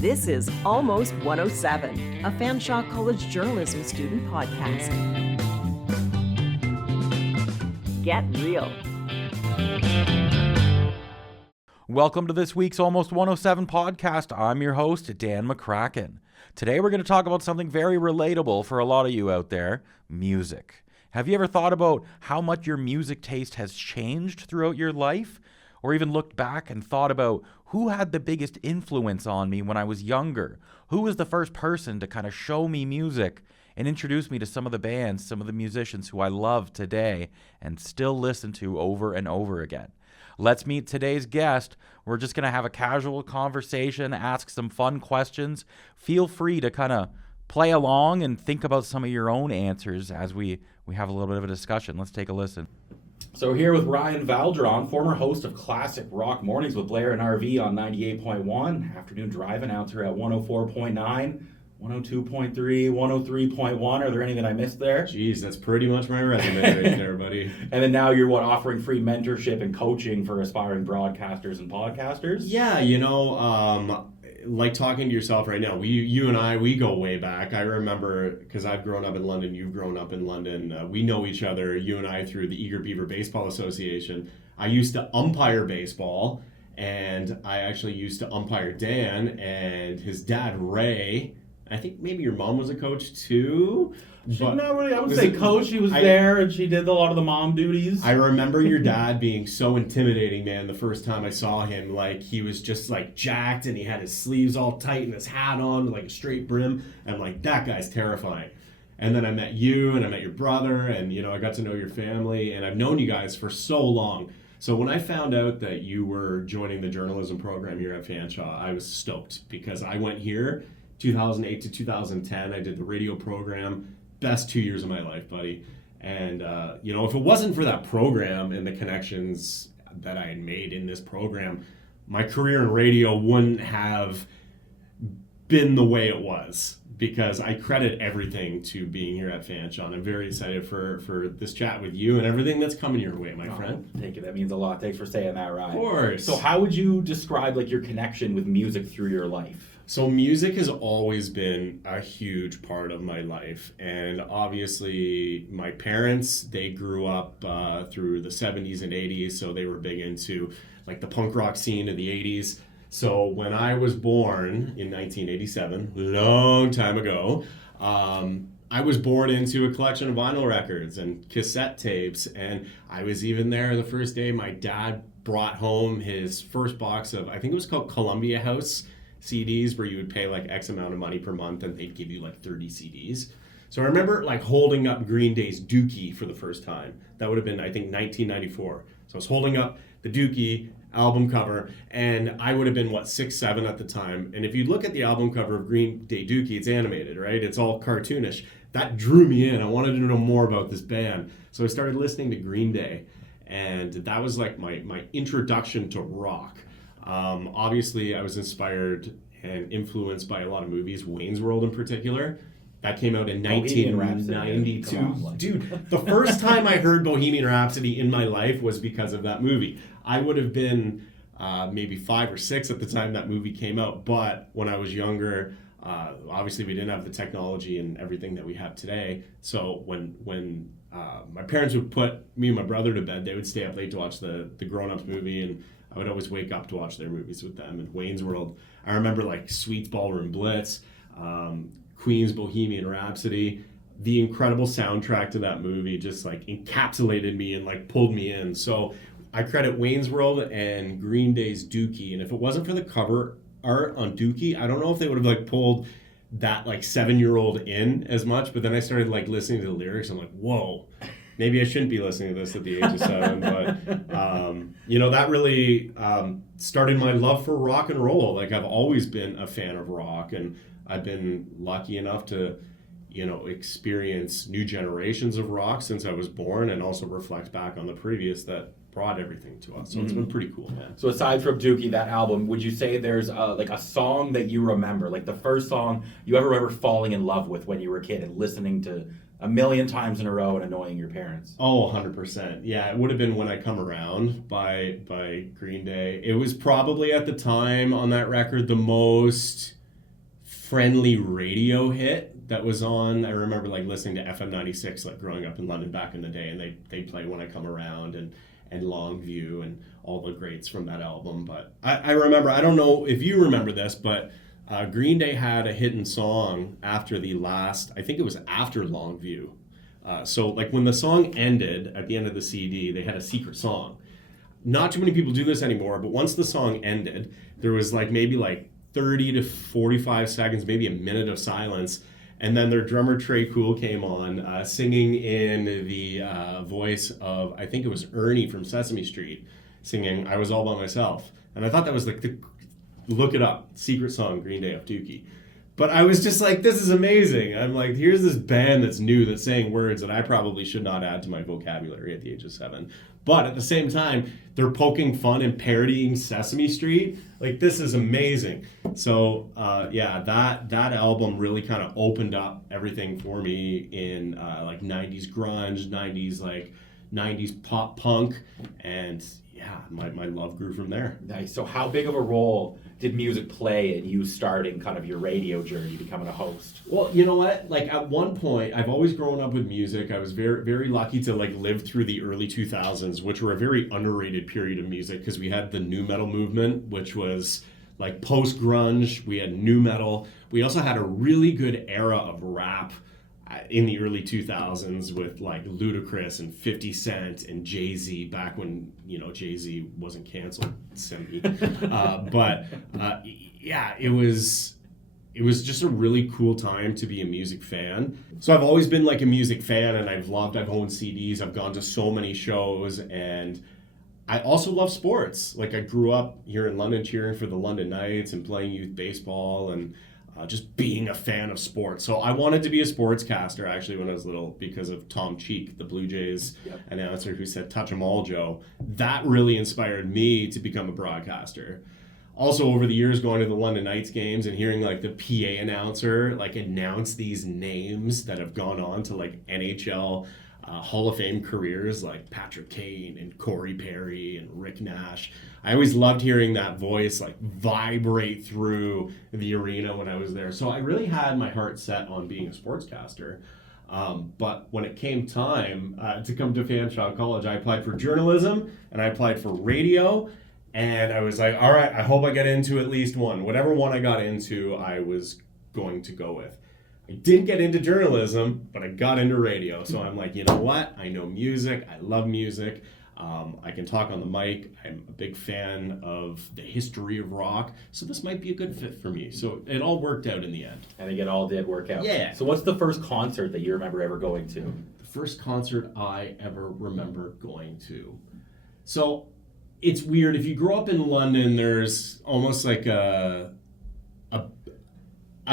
This is Almost 107, a Fanshawe College journalism student podcast. Get real. Welcome to this week's Almost 107 podcast. I'm your host, Dan McCracken. Today we're going to talk about something very relatable for a lot of you out there, music. Have you ever thought about how much your music taste has changed throughout your life? Or even looked back and thought about who had the biggest influence on me when I was younger? Who was the first person to kind of show me music and introduce me to some of the bands, some of the musicians who I love today and still listen to over and over again? Let's meet today's guest. We're just going to have a casual conversation, ask some fun questions. Feel free to kind of play along and think about some of your own answers as we have a little bit of a discussion. Let's take a listen. So we're here with Ryan Valdron, former host of Classic Rock Mornings with Blair RV on 98.1, afternoon drive announcer at 104.9, 102.3, 103.1. Are there any that I missed there? Jeez, that's pretty much my resume right there, buddy. And then now you're offering free mentorship and coaching for aspiring broadcasters and podcasters? Yeah, like talking to yourself right now, you and I, we go way back. I remember, because I've grown up in London, you've grown up in London. We know each other, you and I, through the Eager Beaver Baseball Association. I used to umpire baseball, and I actually used to umpire Dan and his dad, Ray. I think maybe your mom was a coach too. Not really. I would say coach. She was there and she did a lot of the mom duties. I remember your dad being so intimidating, man, the first time I saw him. Like, he was just like jacked and he had his sleeves all tight and his hat on, like a straight brim. And I'm like, that guy's terrifying. And then I met you and I met your brother and, I got to know your family. And I've known you guys for so long. So when I found out that you were joining the journalism program here at Fanshawe, I was stoked because I went here 2008 to 2010. I did the radio program. Best 2 years of my life, buddy. And, if it wasn't for that program and the connections that I had made in this program, my career in radio wouldn't have been the way it was, because I credit everything to being here at Fanshawe. I'm very excited for this chat with you and everything that's coming your way, my friend. Thank you. That means a lot. Thanks for saying that, Ryan. Of course. So how would you describe your connection with music through your life? So music has always been a huge part of my life. And obviously my parents, they grew up through the 70s and 80s. So they were big into the punk rock scene of the 80s. So when I was born in 1987, long time ago, I was born into a collection of vinyl records and cassette tapes. And I was even there the first day my dad brought home his first box of, I think it was called Columbia House CDs, where you would pay X amount of money per month and they'd give you 30 CDs. So I remember holding up Green Day's Dookie for the first time. That would have been, I think, 1994. So I was holding up the Dookie album cover, and I would have been 6, 7 at the time. And if you look at the album cover of Green Day Dookie, it's animated, right? It's all cartoonish. That drew me in. I wanted to know more about this band. So I started listening to Green Day, and that was my introduction to rock. Obviously, I was inspired and influenced by a lot of movies, Wayne's World in particular. That came out in 1992. Dude, the first time I heard Bohemian Rhapsody in my life was because of that movie. I would have been maybe 5 or 6 at the time that movie came out, but when I was younger, obviously we didn't have the technology and everything that we have today. So when my parents would put me and my brother to bed, they would stay up late to watch the Grown Ups movie, and I would always wake up to watch their movies with them. And Wayne's World, I remember Sweet's Ballroom Blitz, Queen's Bohemian Rhapsody. The incredible soundtrack to that movie just encapsulated me and pulled me in. So I credit Wayne's World and Green Day's Dookie. And if it wasn't for the cover art on Dookie, I don't know if they would have pulled that 7-year-old in as much. But then I started listening to the lyrics. I'm whoa. Maybe I shouldn't be listening to this at the age of 7, but that really started my love for rock and roll. I've always been a fan of rock, and I've been lucky enough to, experience new generations of rock since I was born, and also reflect back on the previous that brought everything to us. So it's been pretty cool, man. So aside from Dookie, that album, would you say there's a song that you remember, the first song you ever remember falling in love with when you were a kid and listening to a million times in a row and annoying your parents? Oh, 100%. Yeah, it would have been When I Come Around by Green Day. It was probably at the time on that record the most friendly radio hit that was on. I remember like listening to FM 96 like growing up in London back in the day, and they play When I Come Around and Longview and all the greats from that album. But I remember, I don't know if you remember this, but Green Day had a hidden song after the last, I think it was after Longview. So like when the song ended at the end of the CD, they had a secret song. Not too many people do this anymore, but once the song ended, there was like maybe like 30 to 45 seconds, maybe a minute of silence. And then their drummer Trey Cool came on singing in the voice of, I think it was Ernie from Sesame Street, singing I Was All By Myself. And I thought that was like look it up, secret song, Green Day Off Dookie. But I was just like, this is amazing. I'm like, here's this band that's new that's saying words that I probably should not add to my vocabulary at the age of 7. But at the same time, they're poking fun and parodying Sesame Street. Like, this is amazing. So, that album really kind of opened up everything for me in like 90s grunge, 90s pop punk, and my love grew from there. Nice. So how big of a role did music play in you starting kind of your radio journey, becoming a host? Well, you know what? Like at one point, I've always grown up with music. I was very, very lucky to like live through the early 2000s, which were a very underrated period of music because we had the nu metal movement, which was like post grunge. We had nu metal. We also had a really good era of rap in the early 2000s with like Ludacris and 50 Cent and Jay-Z back when, Jay-Z wasn't canceled. It was just a really cool time to be a music fan. So I've always been like a music fan, and I've owned CDs. I've gone to so many shows, and I also love sports. Like I grew up here in London cheering for the London Knights and playing youth baseball and just being a fan of sports. So I wanted to be a sportscaster actually when I was little because of Tom Cheek, the Blue Jays announcer who said, "Touch 'em all, Joe." That really inspired me to become a broadcaster. Also, over the years, going to the London Knights games and hearing like the PA announcer like announce these names that have gone on to like NHL Hall of Fame careers like Patrick Kane and Corey Perry and Rick Nash. I always loved hearing that voice like vibrate through the arena when I was there. So I really had my heart set on being a sportscaster. But when it came time to come to Fanshawe College, I applied for journalism and I applied for radio. And I was like, all right, I hope I get into at least one. Whatever one I got into, I was going to go with. I didn't get into journalism, but I got into radio. So I'm like, you know what? I know music. I love music. I can talk on the mic. I'm a big fan of the history of rock. So this might be a good fit for me. So it all worked out in the end. I think it all did work out. Yeah. So what's the first concert that you remember ever going to? The first concert I ever remember going to. So it's weird. If you grow up in London, there's almost like a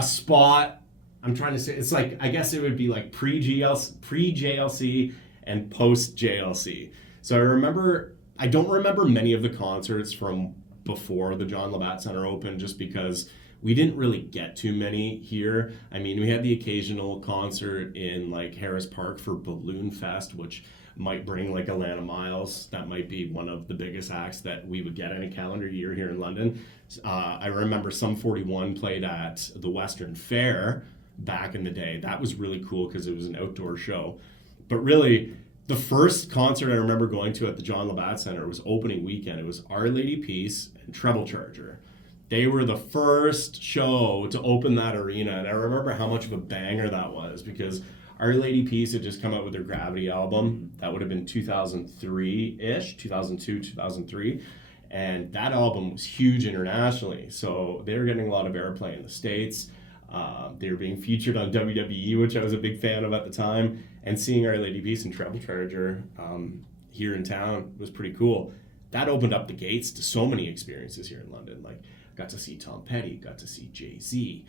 spot. I'm trying to say, it's like, I guess it would be like pre-JLC and post-JLC. So I don't remember many of the concerts from before the John Labatt Center opened just because we didn't really get too many here. I mean, we had the occasional concert in like Harris Park for Balloon Fest, which might bring like Alana Miles. That might be one of the biggest acts that we would get in a calendar year here in London. I remember Sum 41 played at the Western Fair back in the day. That was really cool because it was an outdoor show. But really, the first concert I remember going to at the John Labatt Center was opening weekend. It was Our Lady Peace and Treble Charger. They were the first show to open that arena, and I remember how much of a banger that was because Our Lady Peace had just come out with their Gravity album. That would have been 2003-ish, 2002, 2003. And that album was huge internationally. So they were getting a lot of airplay in the States. They were being featured on WWE, which I was a big fan of at the time. And seeing Our Lady Peace and Treble Charger here in town was pretty cool. That opened up the gates to so many experiences here in London. Like, got to see Tom Petty, got to see Jay-Z,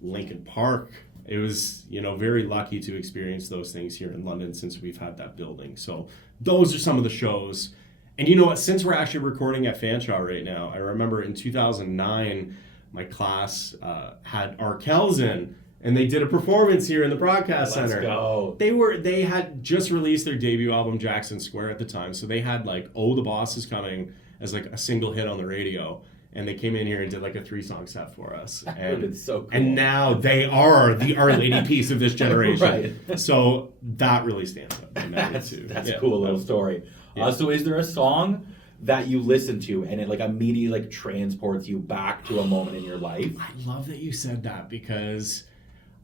Linkin Park. It was, very lucky to experience those things here in London since we've had that building. So those are some of the shows. And you know what? Since we're actually recording at Fanshawe right now, I remember in 2009, my class had Arkells in, and they did a performance here in the broadcast center. Let's go. They had just released their debut album Jackson Square at the time, so they had like "Oh the Boss Is Coming" as like a single hit on the radio, and they came in here and did like a 3-song set for us. And It's so cool. And now they are the Our Lady piece of this generation. Right. So that really stands out. That's a cool little story. Yeah. So is there a song that you listen to and it like immediately like transports you back to a moment in your life? I love that you said that, because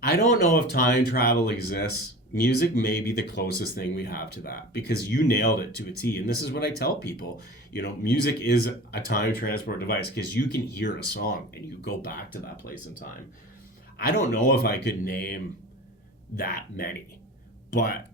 I don't know if time travel exists. Music may be the closest thing we have to that, because you nailed it to a T. And this is what I tell people. You know, music is a time transport device, because you can hear a song and you go back to that place in time. I don't know if I could name that many, but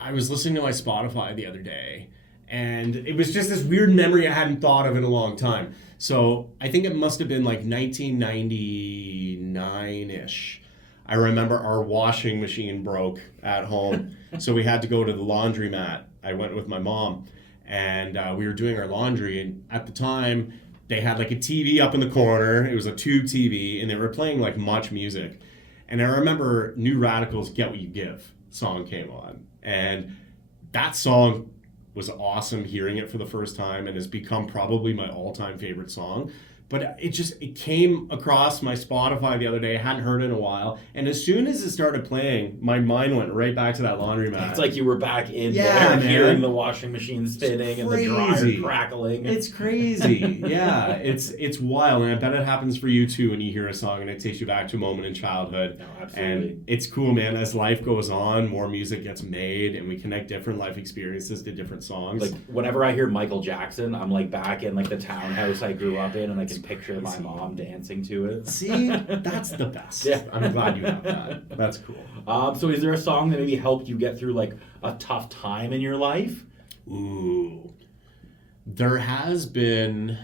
I was listening to my Spotify the other day, and it was just this weird memory I hadn't thought of in a long time. So I think it must have been like 1999-ish. I remember our washing machine broke at home, so we had to go to the laundromat. I went with my mom, and we were doing our laundry, and at the time, they had like a TV up in the corner. It was a tube TV, and they were playing like Much music. And I remember New Radical's "Get What You Give" song came on, and that song was awesome hearing it for the first time, and has become probably my all-time favorite song. But it came across my Spotify the other day. I hadn't heard it in a while. And as soon as it started playing, my mind went right back to that laundromat. It's like you were back in Yeah, there, man. hearing the washing machine spinning and the dryer crazy. crackling. It's crazy. Yeah, it's wild. And I bet it happens for you too when you hear a song and it takes you back to a moment in childhood. No, absolutely. And it's cool, man. As life goes on, more music gets made, and we connect different life experiences to different songs. Like whenever I hear Michael Jackson, I'm like back in like the townhouse I grew up in, and I can picture my mom dancing to it. See, that's the best. Yeah. I'm glad you have that. That's cool. So is there a song that maybe helped you get through like a tough time in your life? Ooh. There has been...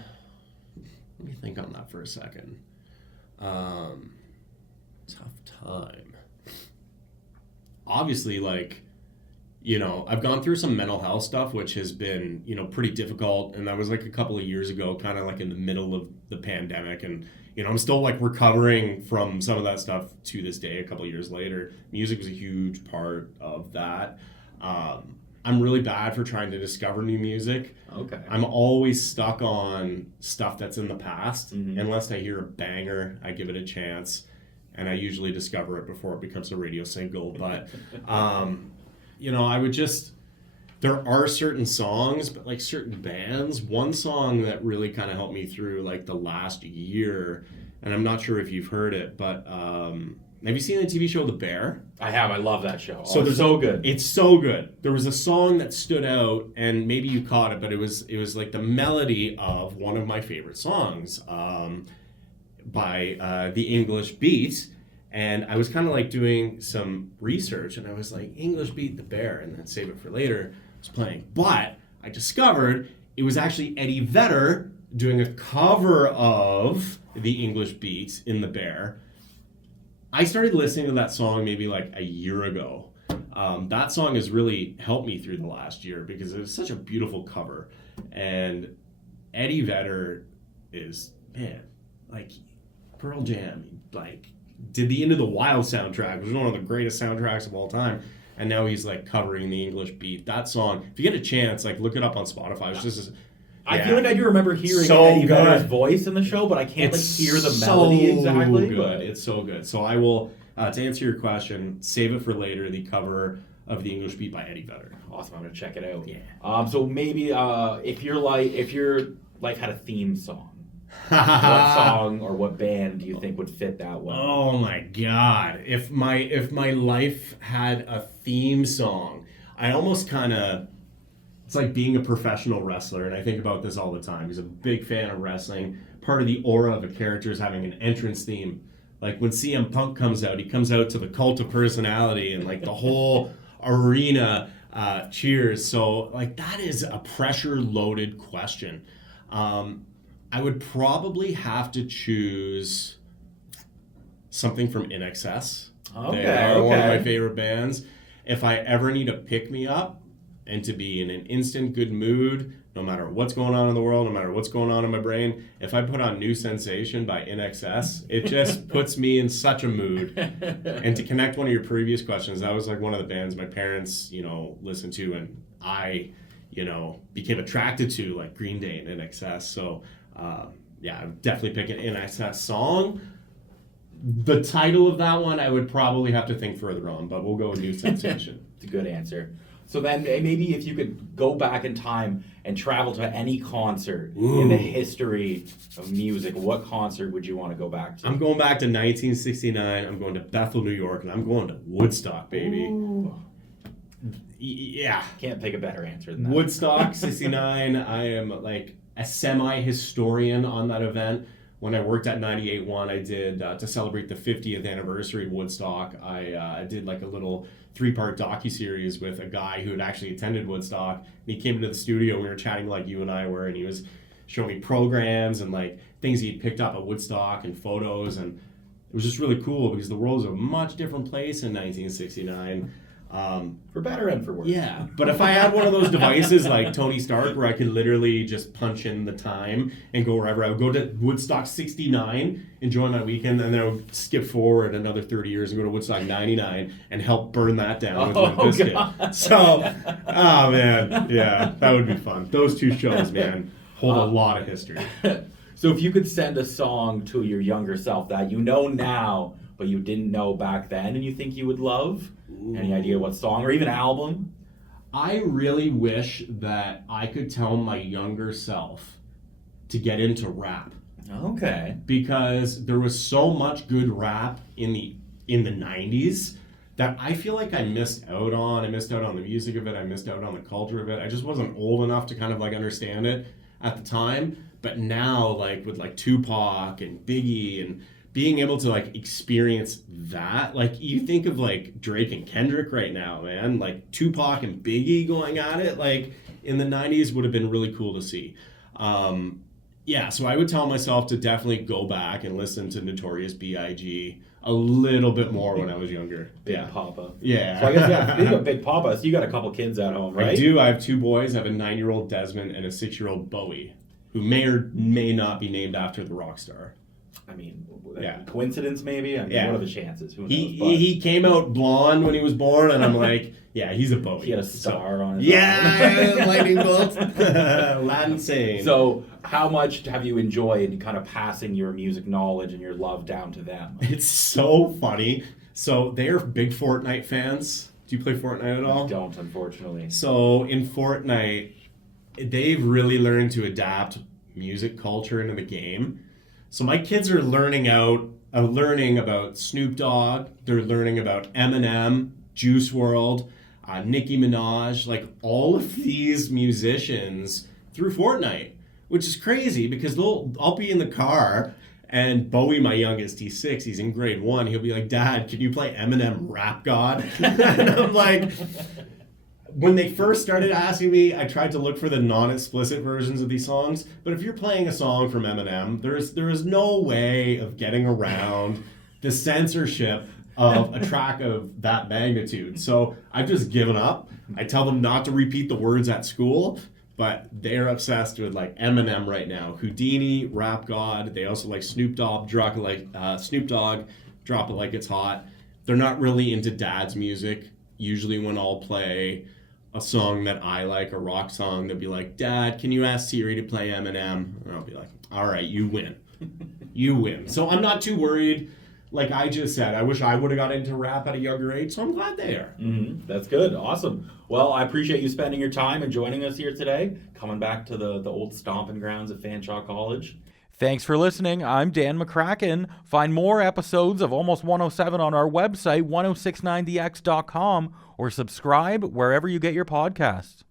Let me think on that for a second. Tough time. Obviously, like, you know, I've gone through some mental health stuff, which has been, you know, pretty difficult. And that was like a couple of years ago, kind of like in the middle of the pandemic. And, you know, I'm still like recovering from some of that stuff to this day, a couple of years later. Music was a huge part of that. I'm really bad for trying to discover new music. Okay. I'm always stuck on stuff that's in the past. Mm-hmm. Unless I hear a banger, I give it a chance. And I usually discover it before it becomes a radio single. But, you know, I would just... There are certain songs, but like certain bands. One song that really kind of helped me through like the last year, and I'm not sure if you've heard it, but have you seen the TV show The Bear? I have. I love that show. So It's so good. It's so good. There was a song that stood out, and maybe you caught it, but it was like the melody of one of my favorite songs by The English Beat. And I was kind of like doing some research, and I was like, English Beat, The Bear, and then Save It for Later was playing. But I discovered it was actually Eddie Vedder doing a cover of The English Beat in The Bear. I started listening to that song maybe like a year ago. That song has really helped me through the last year because it was such a beautiful cover. And Eddie Vedder is, man, like Pearl Jam, like did the Into the Wild soundtrack, which is one of the greatest soundtracks of all time. And now he's like covering The English Beat. That song, if you get a chance, like look it up on Spotify. It's just... I feel like I do remember hearing So Eddie good. Vedder's voice in the show, but I can't like hear the melody exactly. Good. But... It's so good. So I will, to answer your question, Save It for Later, the cover of The English Beat by Eddie Vedder. Awesome, I'm gonna check it out. Yeah. So maybe if your life had a theme song, what song or what band do you think would fit that well? Oh my God! If my life had a theme song, I almost kind of... It's like being a professional wrestler, and I think about this all the time. He's a big fan of wrestling. Part of the aura of a character is having an entrance theme. Like when CM Punk comes out, he comes out to the Cult of Personality, and like the whole arena cheers. So like that is a pressure-loaded question. I would probably have to choose something from In Excess. Okay, They are one of okay. my favorite bands. If I ever need a pick-me-up, and to be in an instant good mood, no matter what's going on in the world, no matter what's going on in my brain. If I put on New Sensation by INXS, it just puts me in such a mood. And to connect one of your previous questions, that was like one of the bands my parents, listened to, and I, became attracted to, like Green Day and INXS. So, I'm definitely picking an INXS song. The title of that one, I would probably have to think further on, but we'll go with New Sensation. It's a good answer. So then maybe if you could go back in time and travel to any concert in the history of music, what concert would you want to go back to? I'm going back to 1969. I'm going to Bethel, New York, and I'm going to Woodstock, baby. Ooh. Yeah. Can't pick a better answer than that. Woodstock, 69. I am like a semi-historian on that event. When I worked at 98.1, I did, to celebrate the 50th anniversary of Woodstock, I did like a little 3-part docuseries with a guy who had actually attended Woodstock. And he came into the studio, we were chatting like you and I were, and he was showing me programs and like things he'd picked up at Woodstock and photos. And it was just really cool because the world was a much different place in 1969. For better and for worse. Yeah, but if I had one of those devices like Tony Stark where I could literally just punch in the time and go wherever, I would go to Woodstock 69, enjoy my weekend, and then I would skip forward another 30 years and go to Woodstock 99 and help burn that down with my biscuit. God. So, man, yeah, that would be fun. Those two shows, man, hold a lot of history. So if you could send a song to your younger self that you know now, but you didn't know back then and you think you would love, any idea what song or even album? I really wish that I could tell my younger self to get into rap. Okay. Because there was so much good rap in the 90s that I feel like I missed out on. I missed out on the music of it. I missed out on the culture of it. I just wasn't old enough to kind of like understand it at the time. But now, like with like Tupac and Biggie and being able to like experience that, like you think of like Drake and Kendrick right now, man, like Tupac and Biggie going at it, like in the 90s would have been really cool to see. So I would tell myself to definitely go back and listen to Notorious B.I.G. a little bit more when I was younger. Big Papa. Yeah. So I guess, speaking of Big Papa, so you got a couple kids at home, right? I do. I have 2 boys. I have a 9-year-old Desmond and a 6-year-old Bowie, who may or may not be named after the rock star. I mean, Yeah. Coincidence maybe? I mean, what are the chances? Who knows? He came out blonde when he was born, and I'm like, yeah, he's a Bowie. He had a star on his arm. Lightning bolt. Lansing. So how much have you enjoyed kind of passing your music knowledge and your love down to them? It's so funny. So they are big Fortnite fans. Do you play Fortnite at all? I don't, unfortunately. So in Fortnite, they've really learned to adapt music culture into the game. So my kids are learning about Snoop Dogg. They're learning about Eminem, Juice WRLD, Nicki Minaj, like all of these musicians through Fortnite, which is crazy because I'll be in the car and Bowie, my youngest, he's 6, he's in grade 1. He'll be like, Dad, can you play Eminem Rap God? And I'm like, when they first started asking me, I tried to look for the non-explicit versions of these songs. But if you're playing a song from Eminem, there is no way of getting around the censorship of a track of that magnitude. So I've just given up. I tell them not to repeat the words at school, but they're obsessed with like Eminem right now. Houdini, Rap God. They also like Snoop Dogg, Drop It Like It's Hot. They're not really into Dad's music. Usually when I'll play a song that I like, a rock song, they'll be like, Dad, can you ask Siri to play Eminem? And I'll be like, all right, you win. You win. So I'm not too worried. Like I just said, I wish I would have got into rap at a younger age, so I'm glad they are. Mm-hmm. That's good. Awesome. Well, I appreciate you spending your time and joining us here today, coming back to the old stomping grounds at Fanshawe College. Thanks for listening. I'm Dan McCracken. Find more episodes of Almost 107 on our website, 1069dx.com, or subscribe wherever you get your podcasts.